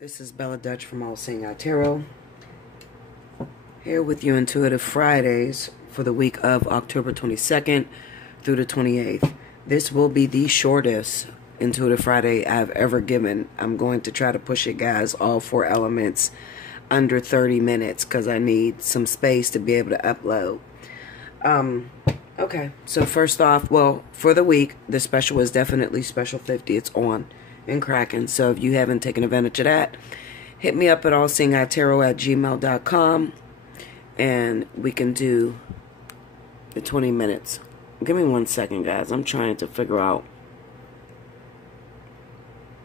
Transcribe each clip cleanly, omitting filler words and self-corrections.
This is Bella Dutch from Allseeingeyetarot, here with you Intuitive Fridays for the week of October 22nd through the 28th. This will be the shortest Intuitive Friday I've ever given. I'm going to try to push it, guys, all 4 elements under 30 minutes because I need some space to be able to upload. Okay, so first off, well, for the week, the special is definitely Special 50. It's on and cracking. So if you haven't taken advantage of that, hit me up at allseeingeyetarot@gmail.com and we can do the 20 minutes. Give me 1 second, guys. I'm trying to figure out.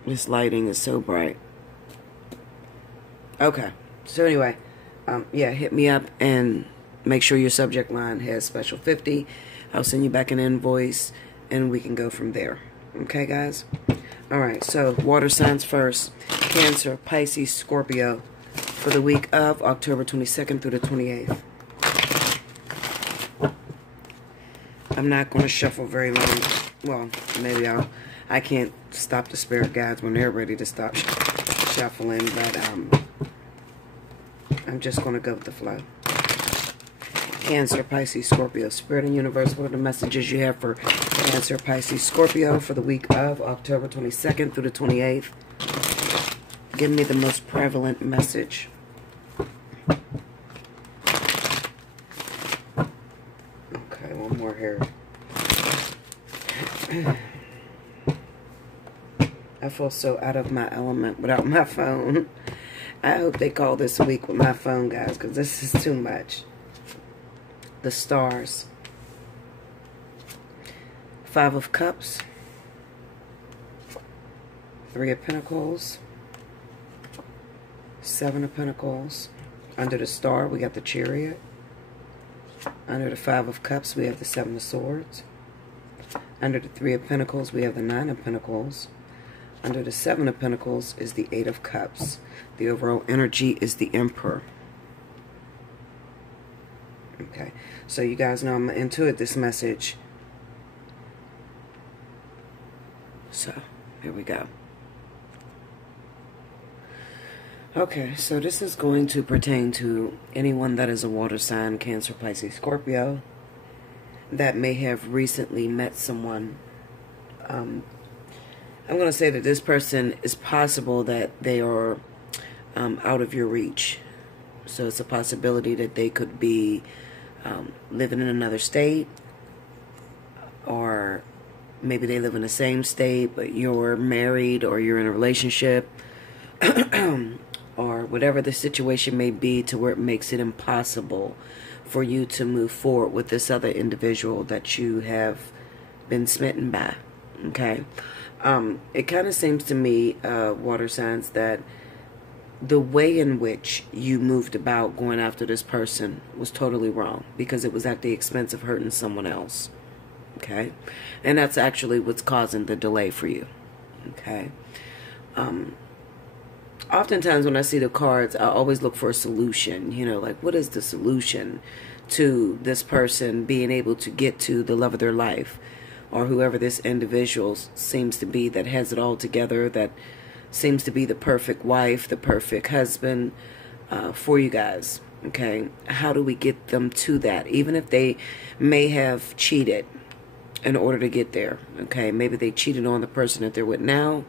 This lighting is so bright. Okay. So anyway, yeah, hit me up and make sure your subject line has Special 50. I'll send you back an invoice and we can go from there. Okay, guys? Alright, so water signs first. Cancer, Pisces, Scorpio for the week of October 22nd through the 28th. I'm not going to shuffle very long. Well, maybe I can't stop the spirit guides when they're ready to stop shuffling, but I'm just going to go with the flow. Cancer, Pisces, Scorpio. Spirit and universe, what are the messages you have for Cancer, Pisces, Scorpio for the week of October 22nd through the 28th? Give me the most prevalent message. Okay, one more here. I feel so out of my element without my phone. I hope they call this week with my phone, guys, because this is too much. The stars. 5 of Cups. 3 of Pentacles. 7 of Pentacles. Under the star, we got the Chariot. Under the 5 of Cups, we have the 7 of Swords. Under the 3 of Pentacles, we have the 9 of Pentacles. Under the 7 of Pentacles is the 8 of Cups. The overall energy is the Emperor. Okay, so you guys know I'm into it, this message. So, here we go. Okay, so this is going to pertain to anyone that is a water sign, Cancer, Pisces, Scorpio, that may have recently met someone. I'm going to say that this person is possible that they are out of your reach. So it's a possibility that they could be living in another state, or maybe they live in the same state, but you're married or you're in a relationship, or whatever the situation may be, to where it makes it impossible for you to move forward with this other individual that you have been smitten by. Okay? It kind of seems to me, water signs, that the way in which you moved about going after this person was totally wrong, because it was at the expense of hurting someone else. Okay? And that's actually what's causing the delay for you. Okay? Oftentimes when I see the cards, I always look for a solution. You know, like, what is the solution to this person being able to get to the love of their life, or whoever this individual seems to be that has it all together, that seems to be the perfect wife, the perfect husband for you guys. Okay, how do we get them to that? Even if they may have cheated in order to get there. Okay, maybe they cheated on the person that they're with now,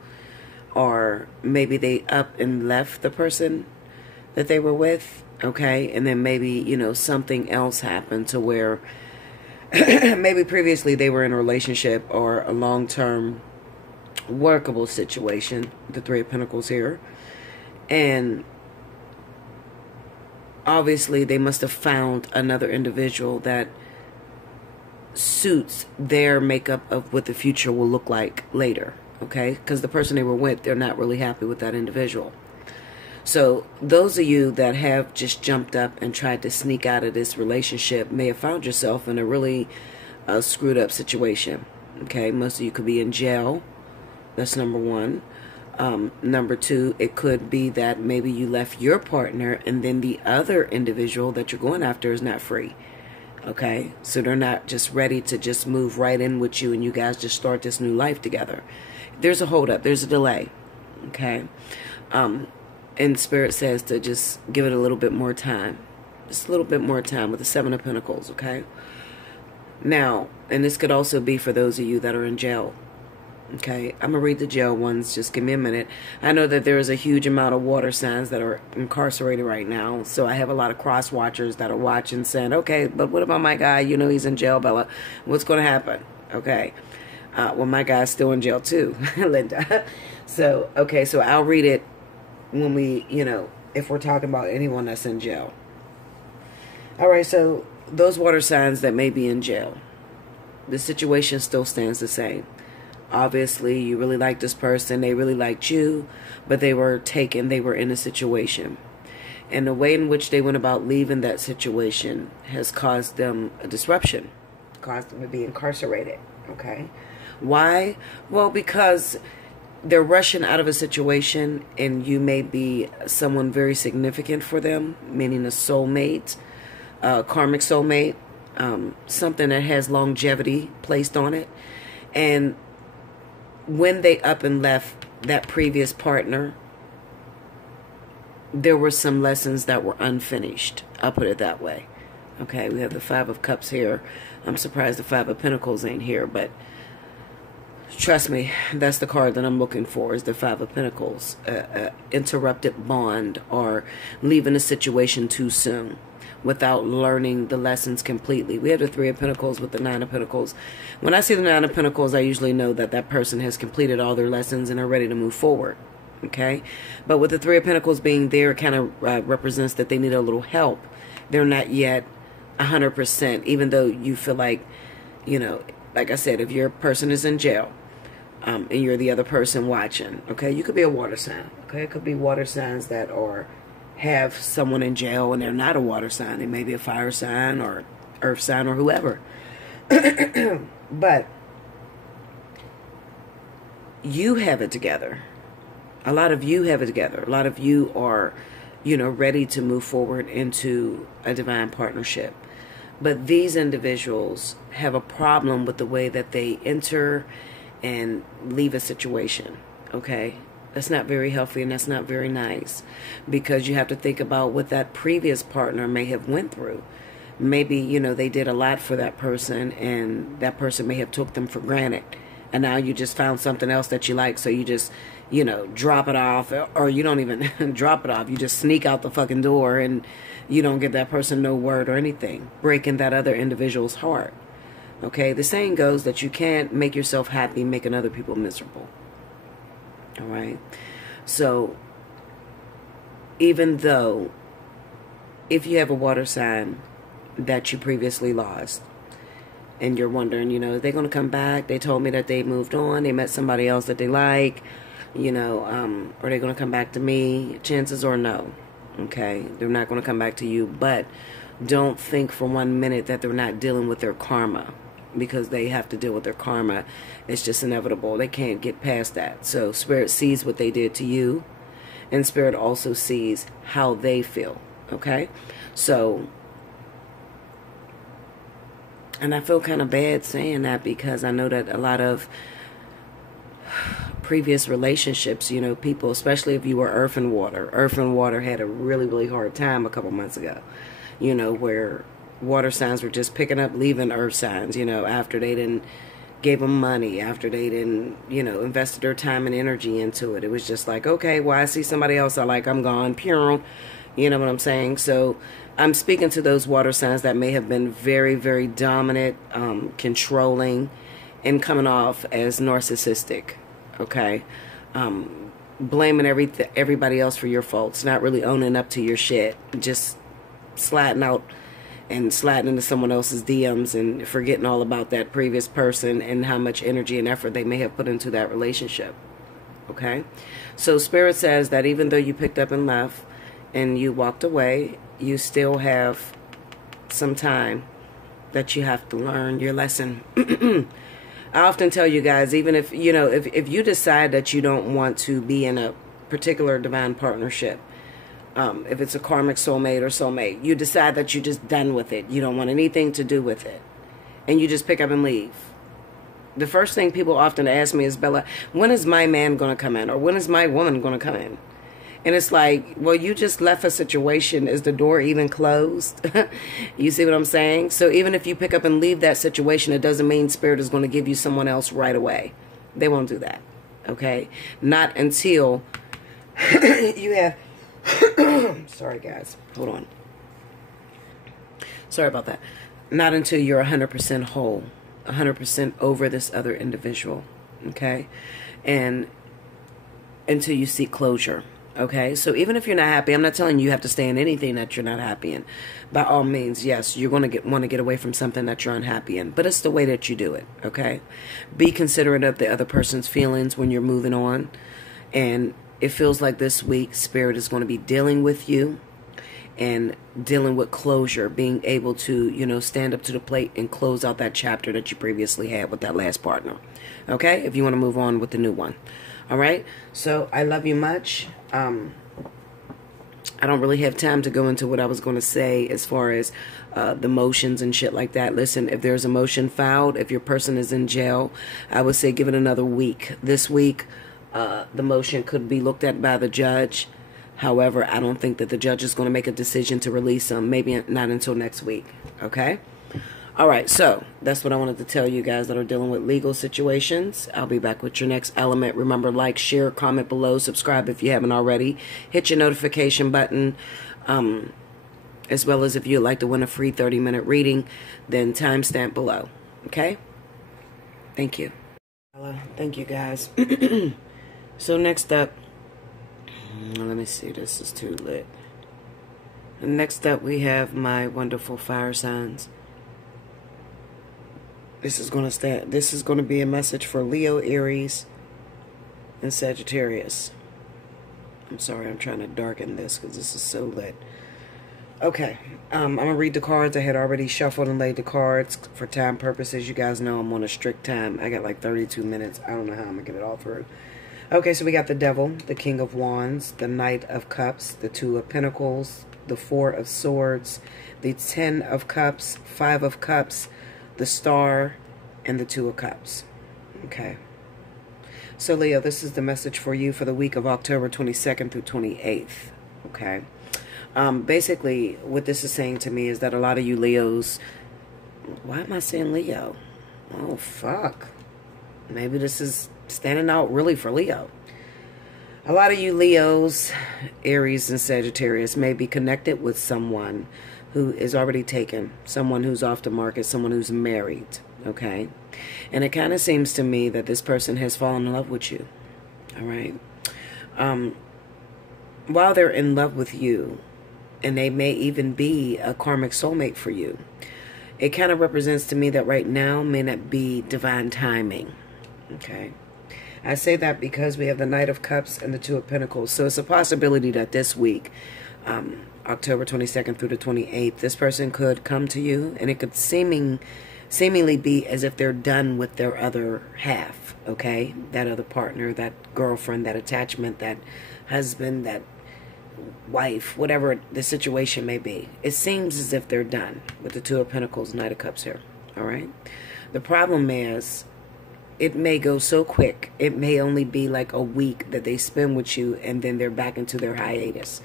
or maybe they up and left the person that they were with. Okay, and then maybe, you know, something else happened to where maybe previously they were in a relationship or a long-term workable situation, the 3 of Pentacles here, and obviously they must have found another individual that suits their makeup of what the future will look like later. Okay, because the person they were with, they're not really happy with that individual. So those of you that have just jumped up and tried to sneak out of this relationship may have found yourself in a really screwed up situation. Okay, most of you could be in jail. That's number 1. Number 2, it could be that maybe you left your partner and then the other individual that you're going after is not free. Okay, so they're not just ready to just move right in with you and you guys just start this new life together. There's a hold up, there's a delay. Okay, And Spirit says to just give it a little bit more time. Just a little bit more time with the Seven of Pentacles, okay? Now, and this could also be for those of you that are in jail. Okay, I'm going to read the jail ones. Just give me a minute. I know that there is a huge amount of water signs that are incarcerated right now. So I have a lot of cross watchers that are watching saying, okay, but what about my guy? You know, he's in jail, Bella. What's going to happen? Okay. Well, my guy's still in jail too, Linda. So, okay, so I'll read it when we, you know, if we're talking about anyone that's in jail. All right, so those water signs that may be in jail, the situation still stands the same. Obviously, you really like this person, they really liked you, but they were taken, they were in a situation. And the way in which they went about leaving that situation has caused them a disruption, caused them to be incarcerated, okay? Why? Well, because they're rushing out of a situation, and you may be someone very significant for them, meaning a soulmate, karmic soulmate, something that has longevity placed on it. And when they up and left that previous partner, there were some lessons that were unfinished. I'll put it that way. Okay, we have the Five of Cups here. I'm surprised the Five of Pentacles ain't here, but trust me, that's the card that I'm looking for, is the Five of Pentacles. Interrupted bond, or leaving a situation too soon without learning the lessons completely. We have the Three of Pentacles with the Nine of Pentacles. When I see the Nine of Pentacles, I usually know that that person has completed all their lessons and are ready to move forward. Okay? But with the Three of Pentacles being there, it kind of represents that they need a little help. They're not yet 100%, even though you feel like, you know, like I said, if your person is in jail, and you're the other person watching, okay, you could be a water sign, okay? It could be water signs that have someone in jail and they're not a water sign. They may be a fire sign or earth sign or whoever. But you have it together. A lot of you have it together. A lot of you are, you know, ready to move forward into a divine partnership. But these individuals have a problem with the way that they enter and leave a situation, okay? That's not very healthy, and that's not very nice, because you have to think about what that previous partner may have went through. Maybe, you know, they did a lot for that person, and that person may have took them for granted, and now you just found something else that you like, so you just, you know, drop it off, or you don't even drop it off, you just sneak out the fucking door, and you don't give that person no word or anything, breaking that other individual's heart. Okay, the saying goes that you can't make yourself happy making other people miserable. All right. So even though if you have a water sign that you previously lost, and you're wondering, you know, are they going to come back? They told me that they moved on. They met somebody else that they like, you know, are they going to come back to me? Chances are no. Okay. They're not going to come back to you, but don't think for 1 minute that they're not dealing with their karma, because they have to deal with their karma. It's just inevitable. They can't get past that. So Spirit sees what they did to you, and Spirit also sees how they feel. Okay? So, and I feel kind of bad saying that, because I know that a lot of previous relationships, you know, people, especially if you were Earth and Water had a really, really hard time a couple months ago, you know, where water signs were just picking up, leaving earth signs, you know, after they didn't gave them money, after they didn't, you know, invested their time and energy into it. It was just like, okay, well, I see somebody else I like, I'm gone, pure. You know what I'm saying? So I'm speaking to those water signs that may have been very, very dominant, controlling, and coming off as narcissistic, okay? Blaming everybody else for your faults, not really owning up to your shit, just sliding out and sliding into someone else's DMs and forgetting all about that previous person and how much energy and effort they may have put into that relationship. Okay? So Spirit says that even though you picked up and left and you walked away, you still have some time that you have to learn your lesson. I often tell you guys, even if, you know, if you decide that you don't want to be in a particular divine partnership, if it's a karmic soulmate or soulmate, you decide that you're just done with it. You don't want anything to do with it. And you just pick up and leave. The first thing people often ask me is, Bella, when is my man going to come in? Or when is my woman going to come in? And it's like, well, you just left a situation. Is the door even closed? You see what I'm saying? So even if you pick up and leave that situation, it doesn't mean Spirit is going to give you someone else right away. They won't do that. Okay? Not until you have... Sorry, guys. Hold on. Sorry about that. Not until you're 100% whole, 100% over this other individual. Okay? And until you seek closure. Okay, so even if you're not happy, I'm not telling you have to stay in anything that you're not happy in. By all means, yes, you're going to want to get away from something that you're unhappy in. But it's the way that you do it, okay? Be considerate of the other person's feelings when you're moving on. And it feels like this week, Spirit is going to be dealing with you and dealing with closure, being able to, you know, stand up to the plate and close out that chapter that you previously had with that last partner. Okay, if you want to move on with the new one. All right, so I love you much. I don't really have time to go into what I was going to say as far as the motions and shit like that. Listen, if there's a motion filed, if your person is in jail, I would say give it another week. This week, the motion could be looked at by the judge. However, I don't think that the judge is going to make a decision to release them. Maybe not until next week. Okay? All right, so that's what I wanted to tell you guys that are dealing with legal situations. I'll be back with your next element. Remember, like, share, comment below, subscribe if you haven't already. Hit your notification button, as well as if you'd like to win a free 30-minute reading, then timestamp below. Okay? Thank you. Thank you, guys. So next up, let me see. This is too lit. Next up, we have my wonderful fire signs. This is going to be a message for Leo, Aries, and Sagittarius. I'm sorry, I'm trying to darken this because this is so lit. Okay, I'm going to read the cards. I had already shuffled and laid the cards for time purposes. You guys know I'm on a strict time. I got like 32 minutes. I don't know how I'm going to get it all through. Okay, so we got the Devil, the King of Wands, the Knight of Cups, the Two of Pentacles, the Four of Swords, the 10 of Cups, 5 of Cups, the Star, and the Two of Cups. Okay. So, Leo, this is the message for you for the week of October 22nd through 28th. Okay. Basically, what this is saying to me is that a lot of you Leos... Why am I saying Leo? Oh, fuck. Maybe this is standing out really for Leo. A lot of you Leos, Aries, and Sagittarius may be connected with someone who is already taken, someone who's off the market, someone who's married, okay? And it kind of seems to me that this person has fallen in love with you, all right? While they're in love with you, and they may even be a karmic soulmate for you, it kind of represents to me that right now may not be divine timing, okay? I say that because we have the Knight of Cups and the Two of Pentacles, so it's a possibility that this week, October 22nd through the 28th, this person could come to you, and it could seemingly be as if they're done with their other half, okay? That other partner, that girlfriend, that attachment, that husband, that wife, whatever the situation may be. It seems as if they're done with the Two of Pentacles, Knight of Cups here, all right? The problem is, it may go so quick. It may only be like a week that they spend with you, and then they're back into their hiatus,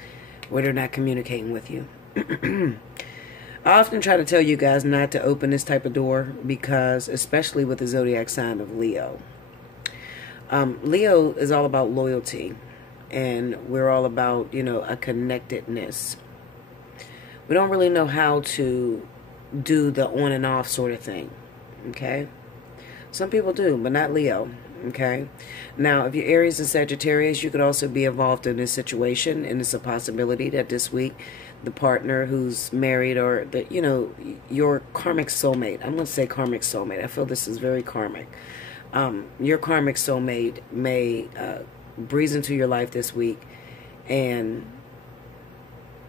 where they're not communicating with you. I often try to tell you guys not to open this type of door because, especially with the zodiac sign of Leo. Leo is all about loyalty, and we're all about, you know, a connectedness. We don't really know how to do the on and off sort of thing, okay? Some people do, but not Leo, okay? Now, if you're Aries and Sagittarius, you could also be involved in this situation, and it's a possibility that this week the partner who's married, or the, you know, your karmic soulmate, I'm going to say karmic soulmate. I feel this is very karmic. Your karmic soulmate may breeze into your life this week, and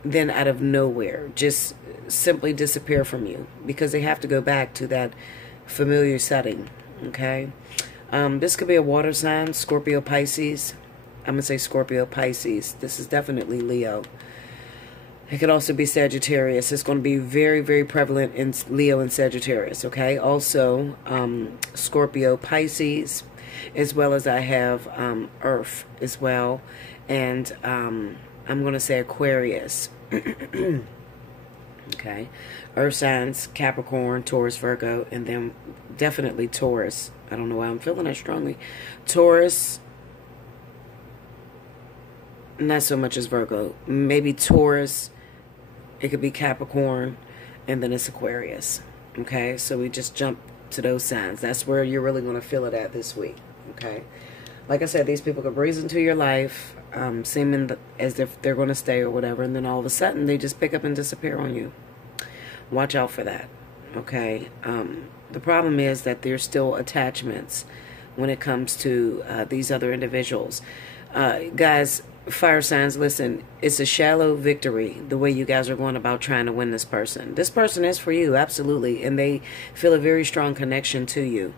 then out of nowhere just simply disappear from you because they have to go back to that familiar setting. Okay, this could be a water sign, Scorpio, Pisces. I'm going to say Scorpio, Pisces. This is definitely Leo. It could also be Sagittarius. It's going to be very, very prevalent in Leo and Sagittarius, okay? Also, Scorpio, Pisces. as well as I have Earth as well, and I'm going to say Aquarius. Okay, Earth signs, Capricorn, Taurus, Virgo, and then definitely Taurus. I don't know why I'm feeling that strongly. Taurus, not so much as Virgo. Maybe Taurus, it could be Capricorn, and then it's Aquarius. Okay, so we just jump to those signs. That's where you're really going to feel it at this week. Okay, like I said, these people could breeze into your life, seeming as if they're going to stay or whatever, and then all of a sudden they just pick up and disappear on you. Watch out for that. Okay, the problem is that there's still attachments when it comes to these other individuals. Guys, fire signs, listen, it's a shallow victory the way you guys are going about trying to win this person. This person is for you, absolutely, and they feel a very strong connection to you,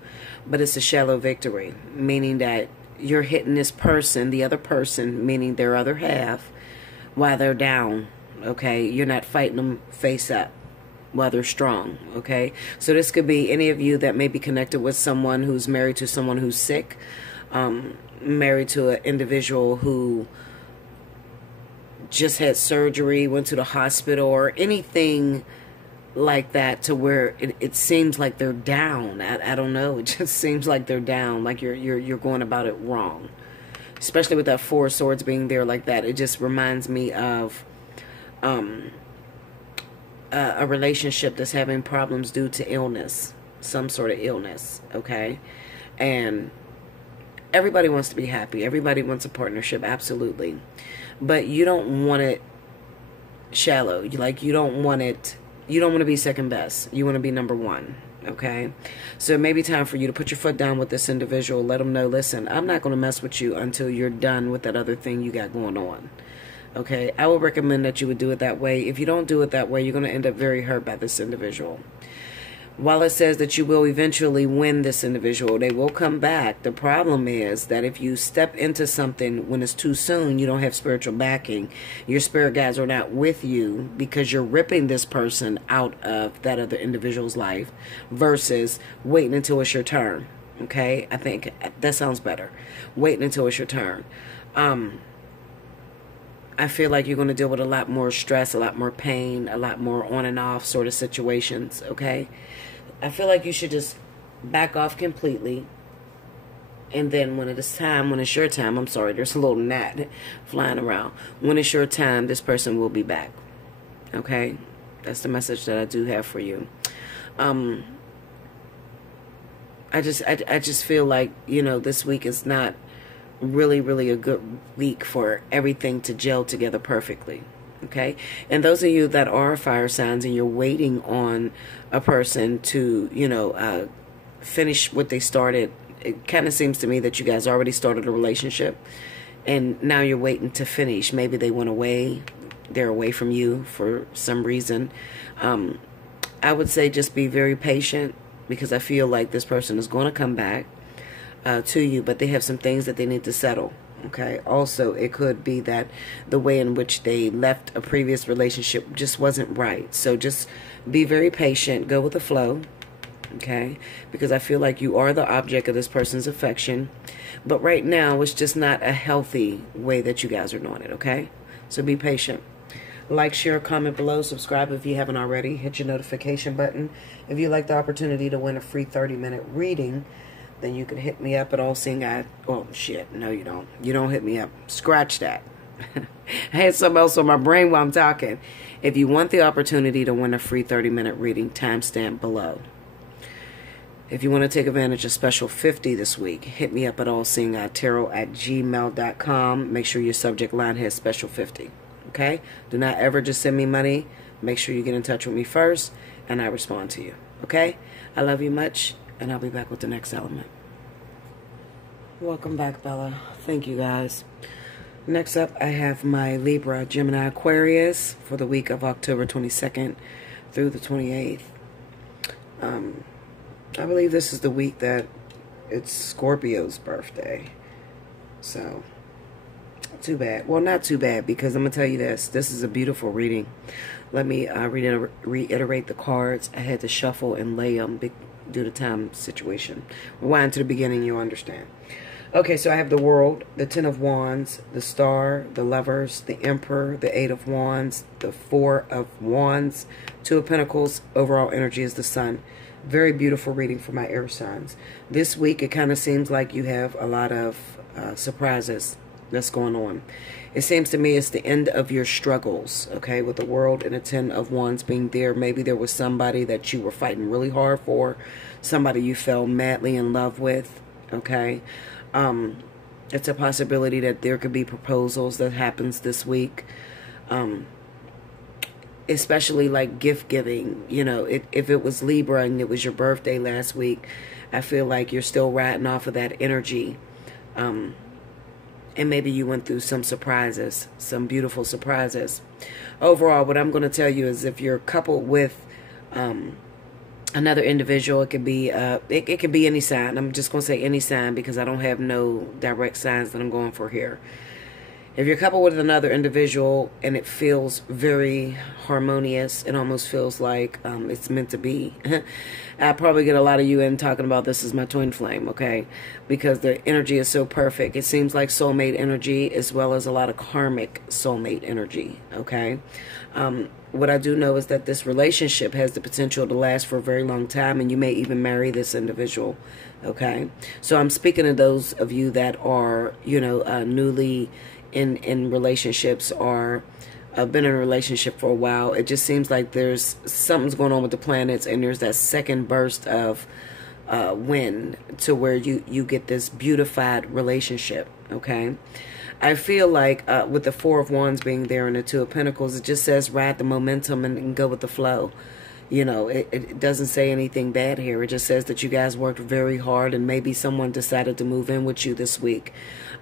but it's a shallow victory, meaning that you're hitting this person, the other person, meaning their other half, while they're down. Okay, you're not fighting them face up while they're strong. Okay, so this could be any of you that may be connected with someone who's married to someone who's sick, married to an individual who just had surgery, went to the hospital, or anything like that, to where it seems like they're down. I don't know. It just seems like they're down, like you're going about it wrong. Especially with that Four of Swords being there like that, it just reminds me of a relationship that's having problems due to illness, some sort of illness. Okay, and everybody wants to be happy. Everybody wants a partnership, absolutely. But you don't want it shallow. You don't want it. You don't want to be second best. You want to be number one. Okay? So it may be time for you to put your foot down with this individual. Let them know, listen, I'm not going to mess with you until you're done with that other thing you got going on. Okay? I would recommend that you would do it that way. If you don't do it that way, you're going to end up very hurt by this individual. While it says that you will eventually win this individual, they will come back. The problem is that if you step into something when it's too soon, you don't have spiritual backing. Your spirit guides are not with you because you're ripping this person out of that other individual's life versus waiting until it's your turn. Okay? I think that sounds better. Waiting until it's your turn. I feel like you're going to deal with a lot more stress, a lot more pain, a lot more on and off sort of situations, okay? I feel like you should just back off completely. And then when it's time, when it's your time, I'm sorry, there's a little gnat flying around. When it's your time, this person will be back, okay? That's the message that I do have for you. I just feel like, you know, this week is not really a good week for everything to gel together perfectly. Okay, and those of you that are fire signs and you're waiting on a person to, you know, finish what they started, it kind of seems to me that you guys already started a relationship and now you're waiting to finish. Maybe they went away, they're away from you for some reason. I would say just be very patient, because I feel like this person is going to come back to you, but they have some things that they need to settle. Okay, also it could be that the way in which they left a previous relationship just wasn't right. So just be very patient, go with the flow. Okay, because I feel like you are the object of this person's affection, but right now it's just not a healthy way that you guys are doing it. Okay, so be patient. Like, share, comment below, subscribe if you haven't already, hit your notification button. If you'd like the opportunity to win a free 30-minute reading, then you can hit me up at Allseeingeyetarot. Oh, shit. No, you don't. You don't hit me up. Scratch that. I had something else on my brain while I'm talking. If you want the opportunity to win a free 30-minute reading, timestamp below. If you want to take advantage of special 50 this week, hit me up at allseeingeyetarot@gmail.com. Make sure your subject line has special 50. Okay? Do not ever just send me money. Make sure you get in touch with me first, and I respond to you. Okay? I love you much. And I'll be back with the next element. Welcome back, Bella. Thank you, guys. Next up, I have my Libra, Gemini, Aquarius for the week of October 22nd through the 28th. I believe this is the week that it's Scorpio's birthday. So, Too bad. Well, not too bad, because I'm going to tell you this. This is a beautiful reading. Let me reiterate the cards. I had to shuffle and lay them due to time situation. Rewind to the beginning, you'll understand. Okay, so I have the World, the Ten of Wands, the Star, the Lovers, the Emperor, the Eight of Wands, the Four of Wands, Two of Pentacles. Overall energy is the Sun. Very beautiful reading for my air signs. This week, it kind of seems like you have a lot of surprises that's going on. It seems to me it's the end of your struggles, okay, with the World and the Ten of Wands being there. Maybe there was somebody that you were fighting really hard for, somebody you fell madly in love with, okay. It's a possibility that there could be proposals that happens this week, especially like gift giving. You know, if it was Libra and it was your birthday last week, I feel like you're still riding off of that energy. And maybe you went through some surprises, some beautiful surprises. Overall, what I'm going to tell you is if you're coupled with another individual, it could be it could be any sign. I'm just going to say any sign because I don't have no direct signs that I'm going for here. If you're coupled with another individual and it feels very harmonious, it almost feels like it's meant to be. I probably get a lot of you in talking about this is my twin flame, okay? Because the energy is so perfect. It seems like soulmate energy as well as a lot of karmic soulmate energy, okay? What I do know is that this relationship has the potential to last for a very long time, and you may even marry this individual, okay? So I'm speaking to those of you that are, you know, newly in relationships or been in a relationship for a while. It just seems like there's something's going on with the planets, and there's that second burst of wind to where you get this beautified relationship, okay? I feel like with the Four of Wands being there and the Two of Pentacles, it just says ride the momentum and go with the flow. You know, it doesn't say anything bad here. It just says that you guys worked very hard and maybe someone decided to move in with you this week.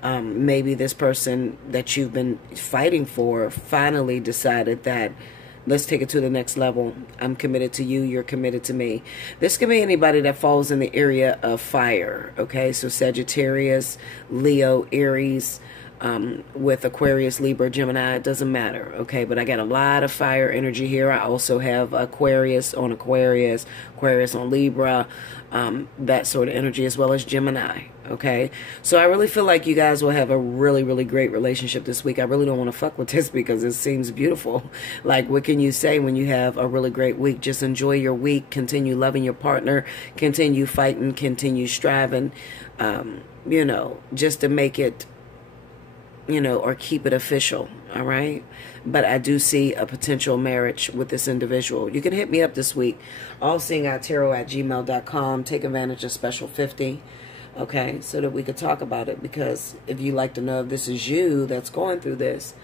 Maybe this person that you've been fighting for finally decided that let's take it to the next level. I'm committed to you. You're committed to me. This can be anybody that falls in the area of fire. Okay, so Sagittarius, Leo, Aries, with Aquarius, Libra, Gemini, it doesn't matter, okay? But I got a lot of fire energy here. I also have Aquarius on Aquarius, Aquarius on Libra, that sort of energy, as well as Gemini, okay? So I really feel like you guys will have a really, really great relationship this week. I really don't want to fuck with this because it seems beautiful. Like, what can you say when you have a really great week? Just enjoy your week, continue loving your partner, continue fighting, continue striving, you know, just to make it, you know, or keep it official, all right? But I do see a potential marriage with this individual. You can hit me up this week, allseeingeyetarot@gmail.com. Take advantage of special 50, okay, so that we could talk about it. Because if you like to know if this is you that's going through this,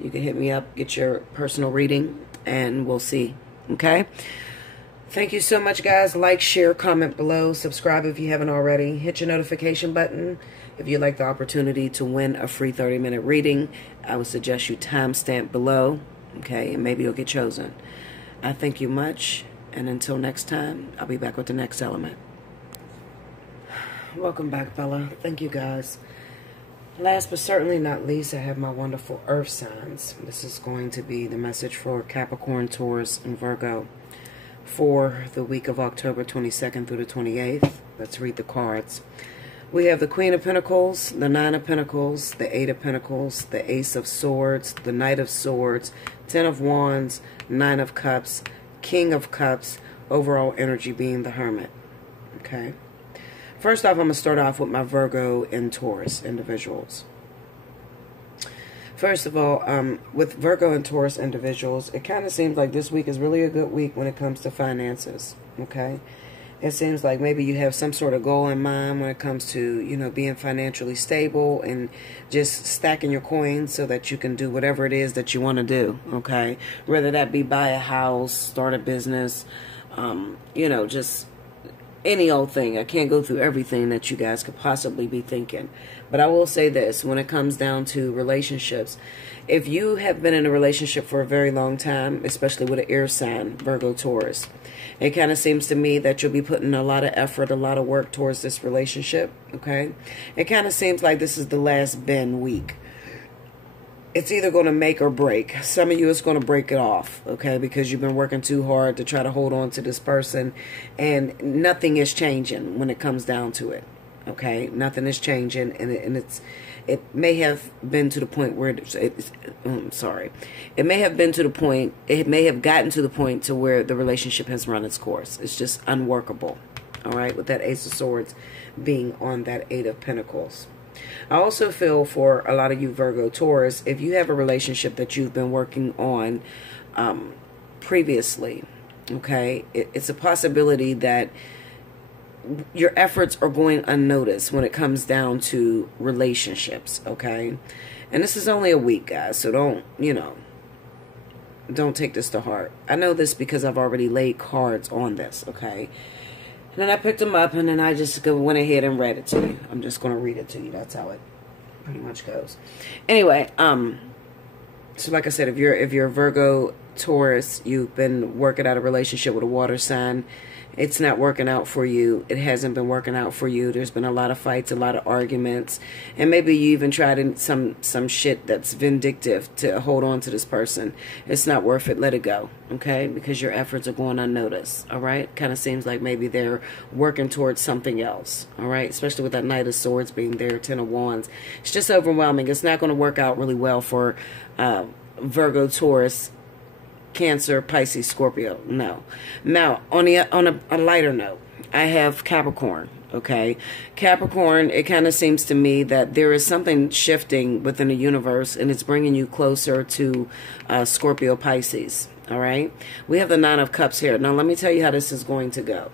you can hit me up, get your personal reading, and we'll see, okay? Thank you so much, guys. Like, share, comment below. Subscribe if you haven't already. Hit your notification button. If you'd like the opportunity to win a free 30-minute reading, I would suggest you timestamp below, okay, and maybe you'll get chosen. I thank you much, and until next time, I'll be back with the next element. Welcome back, Bella. Thank you, guys. Last but certainly not least, I have my wonderful earth signs. This is going to be the message for Capricorn, Taurus, and Virgo for the week of October 22nd through the 28th. Let's read the cards. We have the Queen of Pentacles, the Nine of Pentacles, the Eight of Pentacles, the Ace of Swords, the Knight of Swords, Ten of Wands, Nine of Cups, King of Cups, overall energy being the Hermit. Okay. First off, I'm going to start off with my Virgo and Taurus individuals. First of all, with Virgo and Taurus individuals, it kind of seems like this week is really a good week when it comes to finances. Okay. It seems like maybe you have some sort of goal in mind when it comes to, you know, being financially stable and just stacking your coins so that you can do whatever it is that you want to do, okay? Whether that be buy a house, start a business, you know, just any old thing. I can't go through everything that you guys could possibly be thinking. But I will say this, when it comes down to relationships, if you have been in a relationship for a very long time, especially with an air sign, Virgo, Taurus, it kind of seems to me that you'll be putting a lot of effort, a lot of work towards this relationship, okay? It kind of seems like this is the last bend week. it's either going to make or break. Some of you, it's going to break it off, okay, because you've been working too hard to try to hold on to this person, and nothing is changing when it comes down to it, okay? Nothing is changing, and it may have been to the point where it may have been to the point, it may have gotten to the point to where the relationship has run its course. It's just unworkable, all right, with that Ace of Swords being on that Eight of Pentacles. I also feel for a lot of you Virgo, Taurus, if you have a relationship that you've been working on previously, okay, it's a possibility that your efforts are going unnoticed when it comes down to relationships, okay? And this is only a week, guys, so don't take this to heart. I know this because I've already laid cards on this, okay? And then I picked them up, and then I just went ahead and read it to you. I'm just going to read it to you. That's how it pretty much goes. Anyway, so like I said, if you're a Virgo, Taurus, you've been working out a relationship with a water sign, it's not working out for you. It hasn't been working out for you. There's been a lot of fights, a lot of arguments, and maybe you even tried some shit that's vindictive to hold on to this person. It's not worth it. Let it go, okay? Because your efforts are going unnoticed, all right? Kind of seems like maybe they're working towards something else, all right? Especially with that Knight of Swords being there, Ten of Wands. It's just overwhelming. It's not going to work out really well for Virgo, Taurus, Cancer, Pisces, Scorpio. No. Now, on a lighter note, I have Capricorn, okay? Capricorn, it kind of seems to me that there is something shifting within the universe, and it's bringing you closer to Scorpio, Pisces, all right? We have the Nine of Cups here. Now, let me tell you how this is going to go.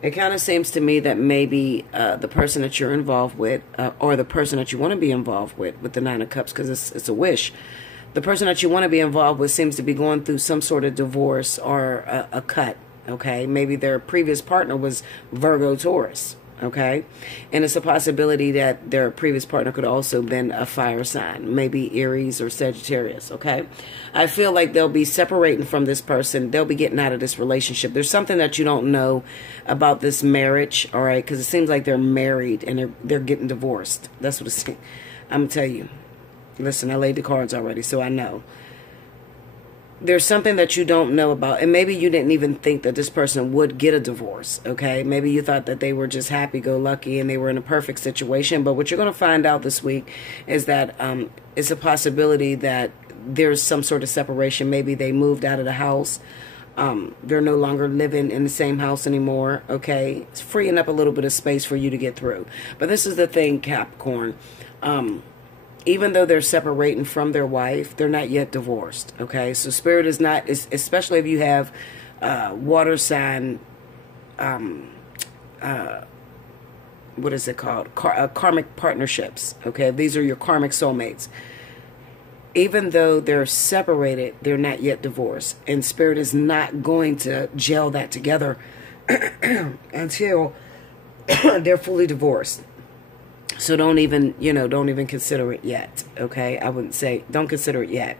It kind of seems to me that maybe the person that you're involved with, or the person that you want to be involved with the Nine of Cups, because it's a wish, the person that you want to be involved with seems to be going through some sort of divorce or a cut, okay? Maybe their previous partner was Virgo, Taurus, okay? And it's a possibility that their previous partner could also have been a fire sign, maybe Aries or Sagittarius, okay? I feel like they'll be separating from this person. They'll be getting out of this relationship. There's something that you don't know about this marriage, all right? Because it seems like they're married and they're getting divorced. That's what it's saying. I'm going to tell you. Listen, I laid the cards already, so I know. There's something that you don't know about, and maybe you didn't even think that this person would get a divorce, okay? Maybe you thought that they were just happy-go-lucky and they were in a perfect situation, but what you're going to find out this week is that it's a possibility that there's some sort of separation. Maybe they moved out of the house. They're no longer living in the same house anymore, okay? It's freeing up a little bit of space for you to get through. But this is the thing, Capricorn. Even though they're separating from their wife, they're not yet divorced, okay? So Spirit is not, especially if you have water sign, what is it called? Karmic partnerships, okay? These are your karmic soulmates. Even though they're separated, they're not yet divorced. And Spirit is not going to gel that together until they're fully divorced. So don't even consider it yet, okay? I wouldn't say, don't consider it yet.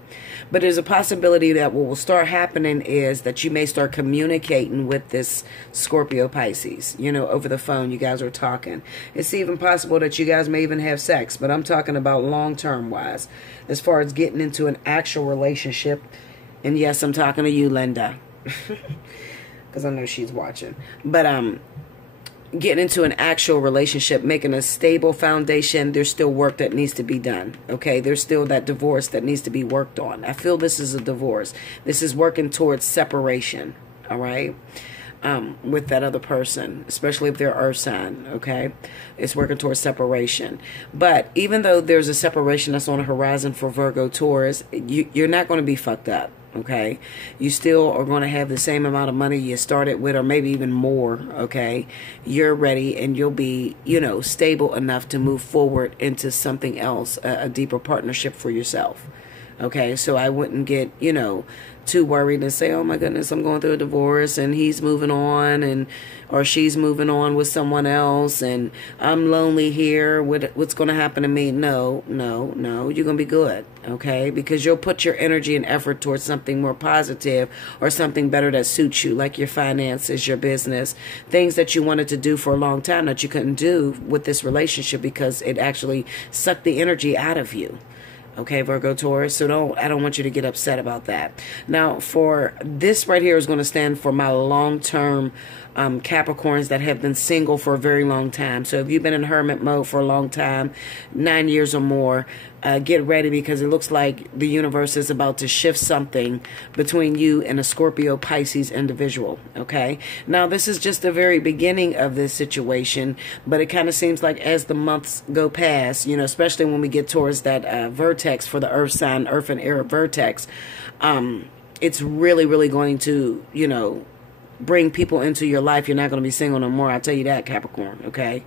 But there's a possibility that what will start happening is that you may start communicating with this Scorpio, Pisces, over the phone. You guys are talking. It's even possible that you guys may even have sex, but I'm talking about long-term wise, as far as getting into an actual relationship. And yes, I'm talking to you, Linda, because I know she's watching. But, getting into an actual relationship, making a stable foundation, there's still work that needs to be done, okay? There's still that divorce that needs to be worked on. I feel this is a divorce. This is working towards separation, all right, with that other person, especially if they're earth sign, okay? It's working towards separation. But even though there's a separation that's on the horizon for Virgo, Taurus, you're not going to be fucked up. Okay, you still are going to have the same amount of money you started with, or maybe even more. Okay, you're ready and you'll be, stable enough to move forward into something else, a deeper partnership for yourself. Okay, so I wouldn't get, too worried and say, oh my goodness, I'm going through a divorce and he's moving on or she's moving on with someone else and I'm lonely here. What's going to happen to me? No, you're going to be good, okay? Because you'll put your energy and effort towards something more positive or something better that suits you, like your finances, your business, things that you wanted to do for a long time that you couldn't do with this relationship because it actually sucked the energy out of you. Okay, Virgo, Taurus. So I don't want you to get upset about that. Now, for this right here is going to stand for my long-term Capricorns that have been single for a very long time. So if you've been in hermit mode for a long time, 9 years or more, get ready, because it looks like the universe is about to shift something between you and a Scorpio Pisces individual. Okay, now this is just the very beginning of this situation, but it kind of seems like as the months go past, you know, especially when we get towards that vertex for the earth sign, earth and air vertex, it's really going to, you know, bring people into your life. You're not going to be single no more, I'll tell you that, Capricorn. Okay,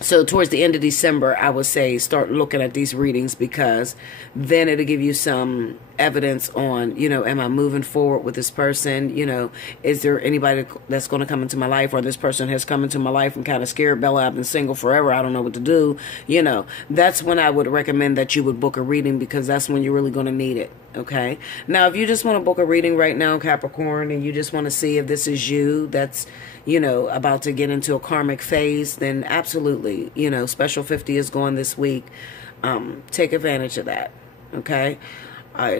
so towards the end of December, I would say start looking at these readings, because then it'll give you some evidence on, you know, am I moving forward with this person? You know, is there anybody that's going to come into my life, or this person has come into my life? I'm kind of scared, Bella. I've been single forever. I don't know what to do. You know, that's when I would recommend that you would book a reading, because that's when you're really going to need it. Okay. Now, if you just want to book a reading right now, Capricorn, and you just want to see if this is you that's, you know, about to get into a karmic phase, then absolutely, you know, Special 50 is going this week. Take advantage of that. Okay.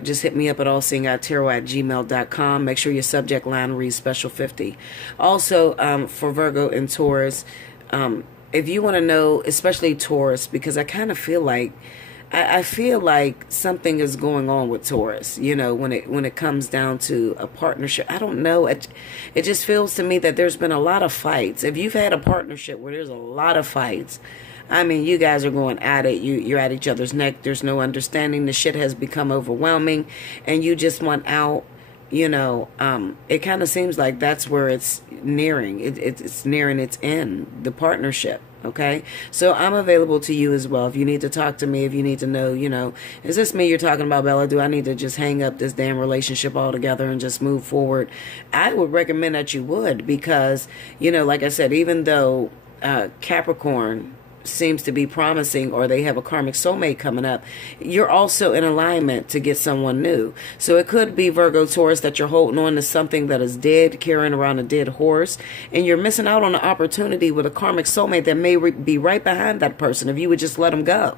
Just hit me up at allseeingeyetarot@gmail.com. Make sure your subject line reads Special 50. Also, for Virgo and Taurus, if you want to know, especially Taurus, because I kind of feel like, I feel like something is going on with Taurus, you know, when it comes down to a partnership. I don't know. It just feels to me that there's been a lot of fights. If you've had a partnership where there's a lot of fights, I mean, you guys are going at it. You're at each other's neck. There's no understanding. The shit has become overwhelming, and you just want out. You know, it kind of seems like that's where it's nearing. It's nearing its end, the partnership. Okay, so I'm available to you as well. If you need to talk to me, if you need to know, you know, is this me you're talking about, Bella? Do I need to just hang up this damn relationship altogether and just move forward? I would recommend that you would, because, you know, like I said, even though Capricorn seems to be promising, or they have a karmic soulmate coming up, you're also in alignment to get someone new. So it could be, Virgo, Taurus, that you're holding on to something that is dead, carrying around a dead horse, and you're missing out on an opportunity with a karmic soulmate that may be right behind that person if you would just let them go.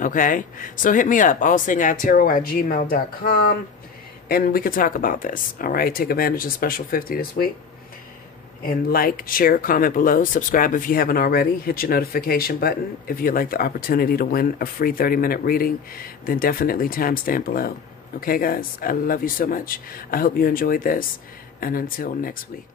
Okay, so hit me up, allseeingeyetarot@gmail.com, and we could talk about this. All right, take advantage of Special 50 this week. And like, share, comment below. Subscribe if you haven't already. Hit your notification button. If you'd like the opportunity to win a free 30-minute reading, then definitely timestamp below. Okay, guys? I love you so much. I hope you enjoyed this. And until next week.